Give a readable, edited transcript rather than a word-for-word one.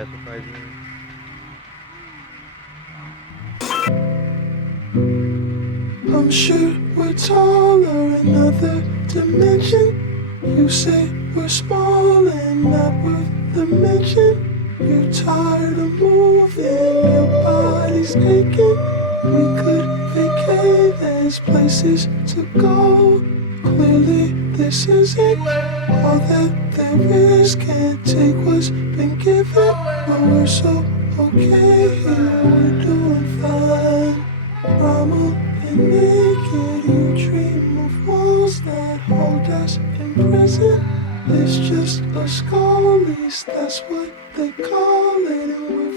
yeah, surprisingly. I'm sure we're taller in another dimension. You say we're small and not worth the mention. You're tired of moving, your body's aching. We could vacate, there's places to go. Clearly this isn't all that there is. Can't take what's been given, but we're so okay here, we're doing fine. Mama and naked, you dream of walls that hold us in prison. It's just a skull, at least that's what they call it, and we're